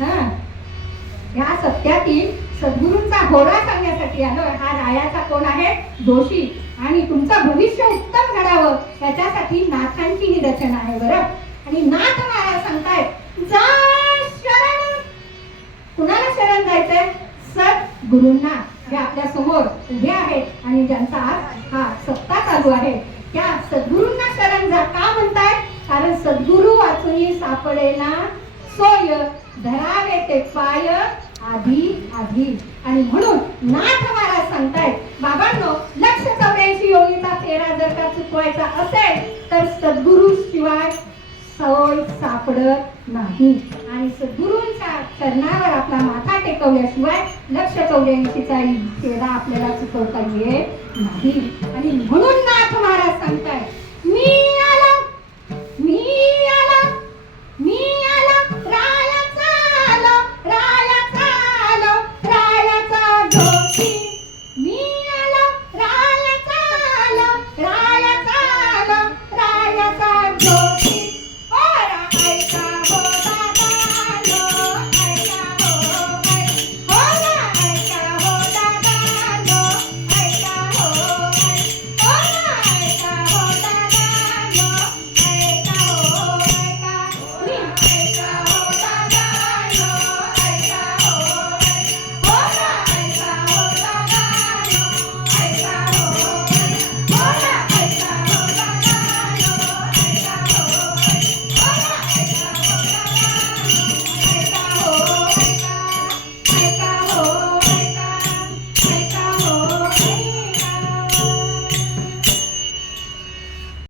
हा. ह्या सत्यातील सद्गुरूंचा होरा सांगण्यासाठी आलोय. हा रायाचा कोण आहे? दोषी आणि तुमचं भविष्य उत्तम घडावं त्याच्यासाठी नाथांची ही रचना आहे बरं. आणि नाथ महाराज सांगतायत जा शरण. कुणाला शरण जायचंय सद्गुरूंना. जे आपल्यासमोर उभे आहेत आणि ज्यांचा आज हा सत्ता चालू आहे. त्या सद्गुरूंना शरण जा. का म्हणताय कारण सद्गुरू वाचून सापडेना. सोय. धरावे ते पाय आधी आधी. आणि म्हणून नाथ महाराज सांगतायत बाबांनो लक्ष चौऱ्याऐंशी योगीचा फेरा जर का चुकवायचा असेल तर सद्गुरू शिवाय सोय सापडत नाही. आणि सद्गुरूंच्या चरणावर आपला माथा टेकवल्याशिवाय लक्ष चौऱ्याऐंशीचा फेरा आपल्याला चुकवता येत नाही. आणि म्हणून नाथ महाराज सांगतात